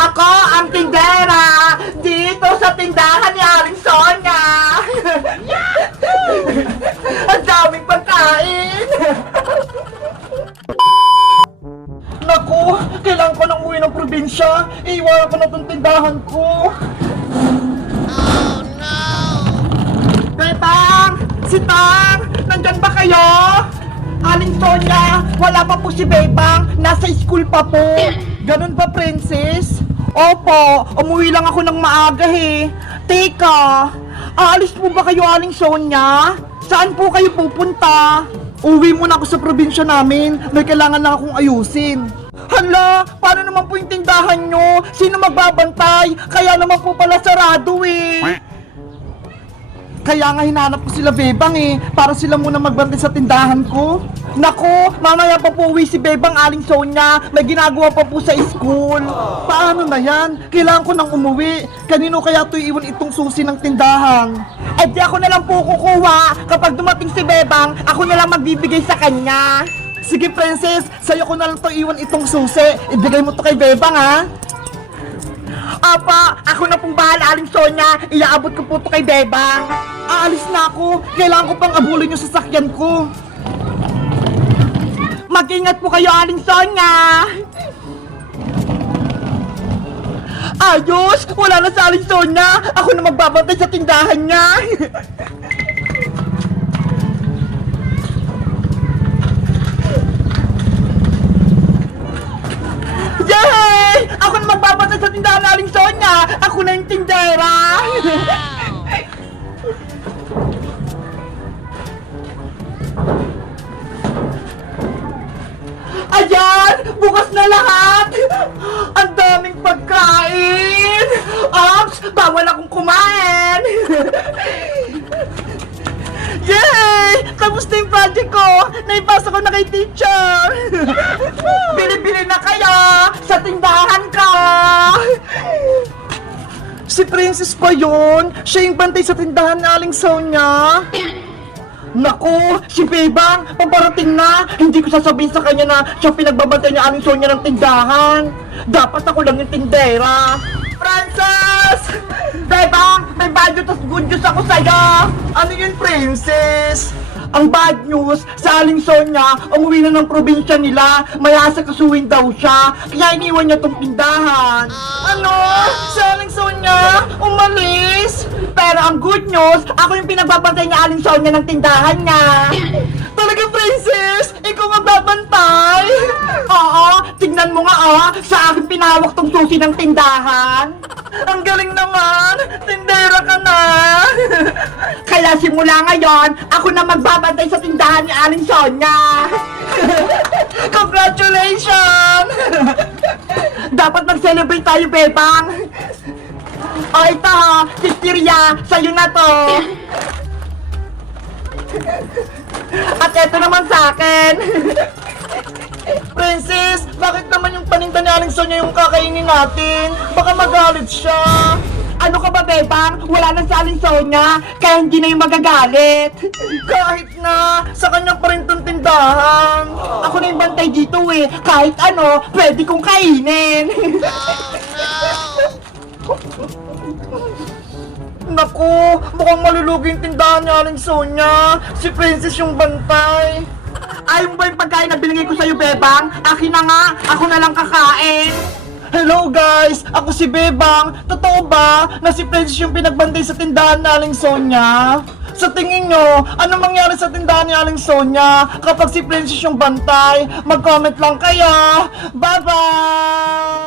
Ako ang tindera dito sa tindahan ni Aling Sonia. Ang daming pagkain. Naku, kailangan ko nang uwi ng probinsya. Iiwanan ko na itong tindahan ko. Oh no! Bebang! Si Tang! Nandyan ba kayo? Aling Sonia, wala pa po si Bebang. Nasa school pa po. Ganun ba, Princess? Opo, umuwi lang ako ng maaga eh. Teka, aalis po ba kayo, Aling Sonia? Saan po kayo pupunta? Uwi muna ako sa probinsya namin. May kailangan lang akong ayusin. Hala, paano naman po yung tindahan nyo? Sino magbabantay? Kaya naman po pala sarado eh. Kaya nga hinanap ko sila Bebang eh, para sila muna magbantay sa tindahan ko. Nako, mamaya pa po uwi si Bebang, Aling Sonia. May ginagawa pa po sa school. Paano na yan? Kailangan ko nang umuwi. Kanino kaya ito iiwan itong susi ng tindahan? Eh di ako na lang po kukuha. Kapag dumating si Bebang, ako na lang magbibigay sa kanya. Sige Princess, sa'yo ko na lang to iwan itong susi. Ibigay mo to kay Bebang ha. Apa, ako na pong bahala, Aling Sonia. Iaabot ko po to kay Bebang. Aalis na ako. Kailangan ko pang abulin yung sasakyan ko. Mag-ingat po kayo, Aling Sonia. Ayos! Wala na sa Aling Sonia. Ako na magbabantay sa tindahan niya. Yay! Ako na magbabantay sa tindahan na Aling Sonia. Ako na yung tindera. Ayan! Bukas na lahat! Ang daming pagkain! Ops! Bawal akong kumain! Yay! Tapos na yung project ko! Naipasa ko na kay teacher! Bili-bili na kayo! Sa tindahan ko! Si Princess pa yun? Siya yung bantay sa tindahan ni Aling Sonia? Naku, si Bebang, paparating na. Hindi ko sasabihin sa kanya na siya pinagbabantay niya Aling Sonia ng tindahan. Dapat ako lang yung tindera. Frances! Bebang, may bad news at good news ako sa'yo. Ano yun, Princess? Ang bad news, sa Aling Sonia, umuwi na ng probinsya nila. May asakasuhin daw siya, kaya iniwan niya tong tindahan. Ano? Sa Aling Sonia, umalis? Pero ang good news, ako yung pinagbabantay niya Aling Sonia ng tindahan niya. Talaga, Princess? Ikaw magbabantay? Oo, tignan mo nga sa akin pinawak tong susi ng tindahan. Ang galing naman, tindera ka na. Kaya simula ngayon, ako na magbabantay sa tindahan ni Aling Sonia. Congratulations! Dapat mag-celebrate tayo, Bebang. O ito, Sisteria, sa'yo na to. At ito naman sa akin. Princess, bakit naman yung paninda ni Aling Sonia yung kakainin natin? Baka magalit siya. Ano ka ba, Bebang? Wala na sa Aling Sonia, kaya hindi na yung magagalit. Kahit na, sa kanya pa rin tong tindahan. Ako na yung bantay dito eh. Kahit ano, pwede kong kainin. Naku, mukhang malulugi yung tindahan ni Aling Sonia. Si Princess yung bantay. Ayaw mo ba yung pagkain na binigay ko sa'yo, Bebang? Akin na nga, ako na lang kakain. Hello guys, ako si Bebang. Totoo ba na si Princess yung pinagbantay sa tindahan ni Aling Sonia? Sa tingin nyo, ano mangyari sa tindahan ni Aling Sonia kapag si Princess yung bantay? Mag-comment lang kayo. Bye-bye!